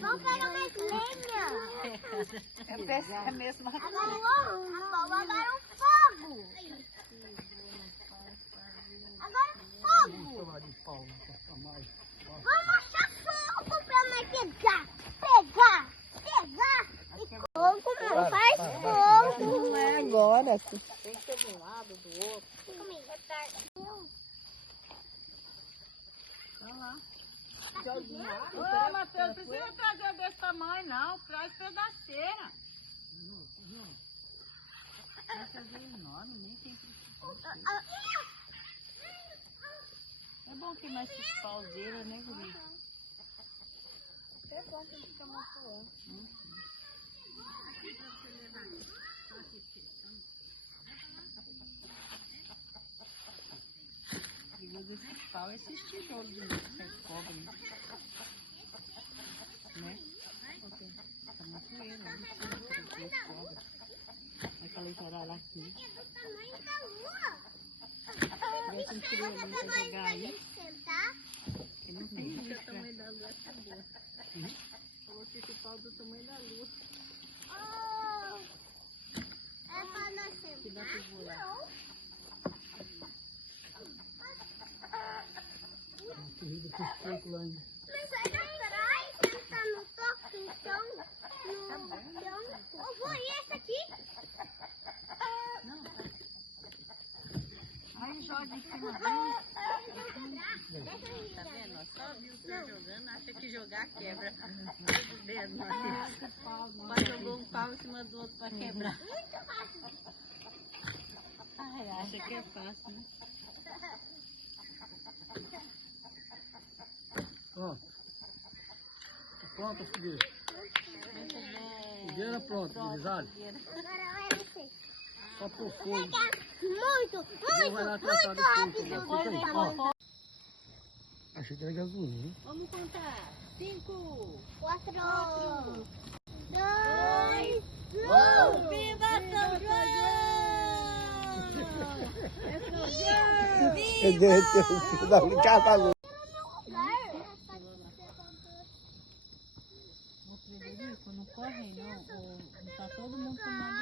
Não quero mais lenha. Eu pensei a mesma coisa. Agora é o fogo. Agora é fogo. Vamos achar fogo pra nós pegar. Fogo não faz fogo. Não é agora. Tem que ser de um lado, do outro. Olha lá. Ô, Matheus, não precisa trazer desse tamanho, não. Traz pedaceira. Vai fazer enorme, nem tem precisa. É bom ter mais pauseira, né, Guri? É bom que ele fica mostrando. Perigoso esse pau, esses tijolos de cobre, né? Tá uma poeira, né? Aquela jarara aqui. Tivesse um trio ali pra jogar aí. Eu não sei se o tamanho da lua é boa. Falou que esse pau do tamanho da lua. É pra nós Que dá pra voar. Mas vai dar atrás, sentar no toque, então. Eu vou ir esse aqui. Não, tá. Aí joga em cima dele. Tá vendo? Só viu o senhor jogando, acha que jogar quebra. Os dedos, mas jogou um pau em cima do outro pra quebrar. Muito fácil. Ai, acha que é fácil, né? Pronto. Pronto, fogueira. Fogueira pronto, utilizado. Agora vai você. Só por fogo. Muito rápido. Achei que era gasolina. Vamos contar. 5, 4, 2, 1. Viva São João! Ele derreteu o fio da casa. Ô, Frederico, não corre não. Tá todo mundo tomando